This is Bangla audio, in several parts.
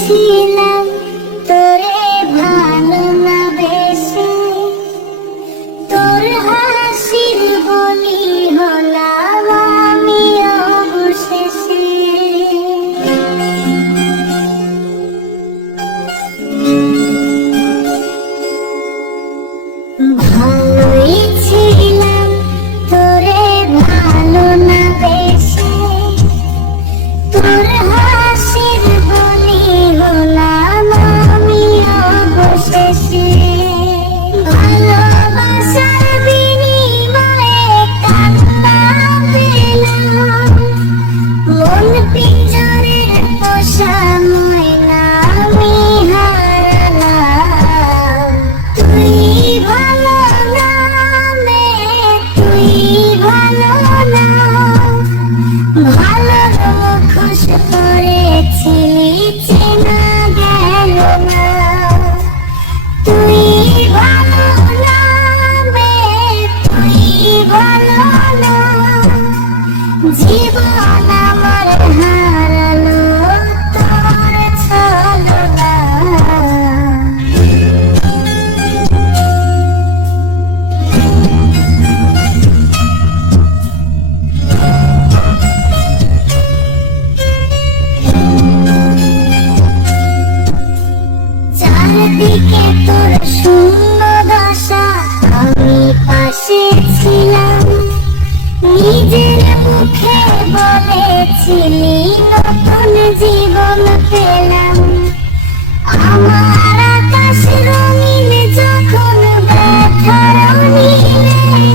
ছিলাম তোরে ভালো না বেশি, তোর হাসির বলি হলাম আমি অবশেষে। ভালোই ছিলাম তোরে ভালো না বেশি, তোর হাসির বলি হলাম আমি অবশেষে। ভালোবাসার বিনিময়ে কান্না পেলাম, মন পিঞ্জরের পোষা ময়না আমি হারালাম। তুই ভালো না মে, তুই ভালো না, ভালো মুখোশ পরেছিলি চেনা গেল না। তুই ভালো না মে, তুই ভালো না, জীবন আমার হারালো তোর ছলনা। চারদিকে তোর শূন্য দশা, আমি পাশে ছিলাম, নিজের মুখে বলেছিলি নতুন জীবন পেলাম। আমার আকাশ রঙিন যখন ব্যথার নীলে,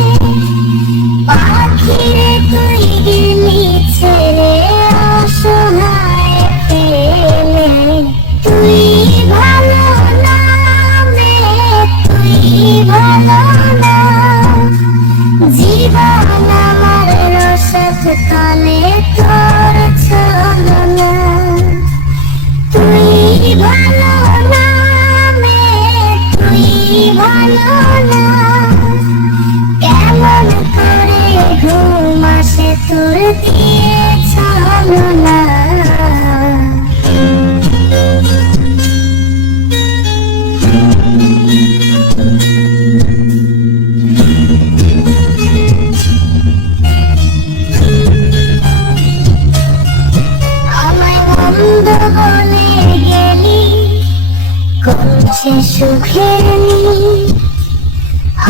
পাখিরে তুই গেলি ছেড়ে অসহায় পেলে। তুই ভালো না মে, তুই ভালো না, জীবন আমার রসদ তলে তোর ছলনা। তুই ভালো না মে, তুই ভালো না, কেমন করে ঘুম আসে তোর দিয়ে ছলনা। আমায় মন্দ বলে গেলি, কমছে সুখের নীল,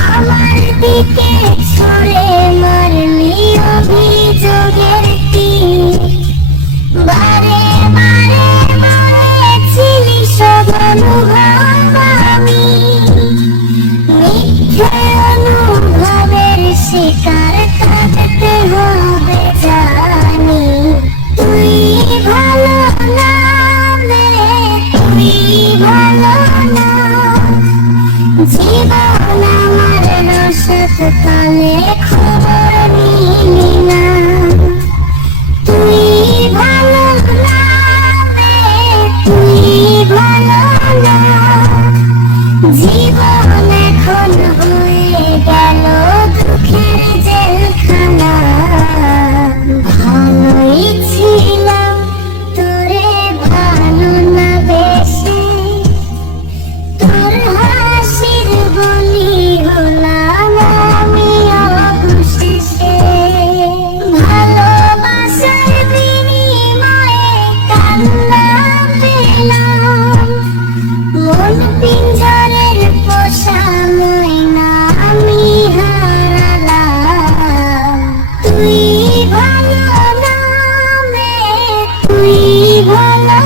আমার দিকে ছুড়ে মারলি অভিযোগের তীর। বারে বারে মারেছিলি সব অনুভব আমি, মিথ্যে অনুভবের শিকার কাটতে হবে জানি। তুই ভালো না মে, তুই ভালো না, জীবন আমার রসদ তলে খবর নিলি না। তুই ভালো না মে, তুই ভালো না, জীবন এখন হয়ে গেল দুঃখের জেলখানা। ভালোই ছিলাম তোরে ভালো না বেশি, তোর হাসির বলি হলাম আমি অবশেষে। ভালোবাসার বিনিময়ে কান্না পেলাম, মন পিঞ্জরের পোষা ময়না আমি হারালাম। তুই ভালো না মে, তুই ভালো